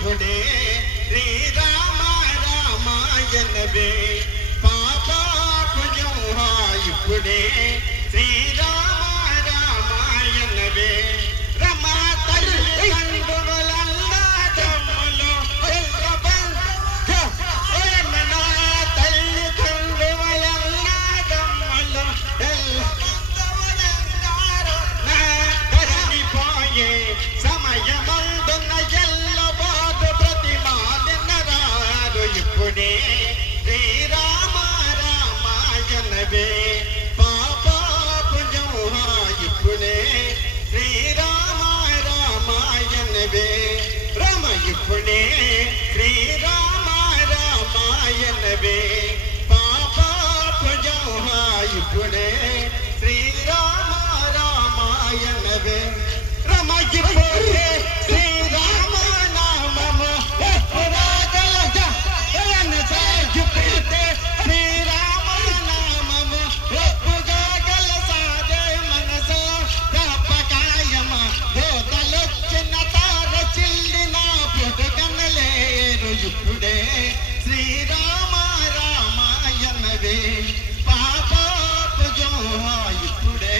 ఇప్పుడే శ్రీరామ రామాయణవే పాపాపుజం ఇప్పుడే శ్రీరామ రామాయణవే రమా తల్లి కండులల్లా తమ్ములు తల్లి కండులల్లా తమ్ములు ధరణిపోయే సమయమందున ఎల్లబాటు ప్రతిమాదినరారు ఇప్పుడే శ్రీరామ రామాయణవే పాపాపుజం ఇప్పుడే శ్రీరామ రామాయణవే రమ ఇప్పుడే శ్రీరామ రామాయణవే పాపాపుజం ఇప్పుడే శ్రీరామ రామాయణవే రమ ఇప్పుడే శ్రీరామ నామము శ్రీరామ నామము ఒప్పుగాగల సాదే మనసు తప్పకాయమ దోతలొచ్చిన తార చిల్లిన పుట్టుకనలేరు ఇప్పుడే శ్రీరామ రామాయణవే పాపాపుజం ఇప్పుడే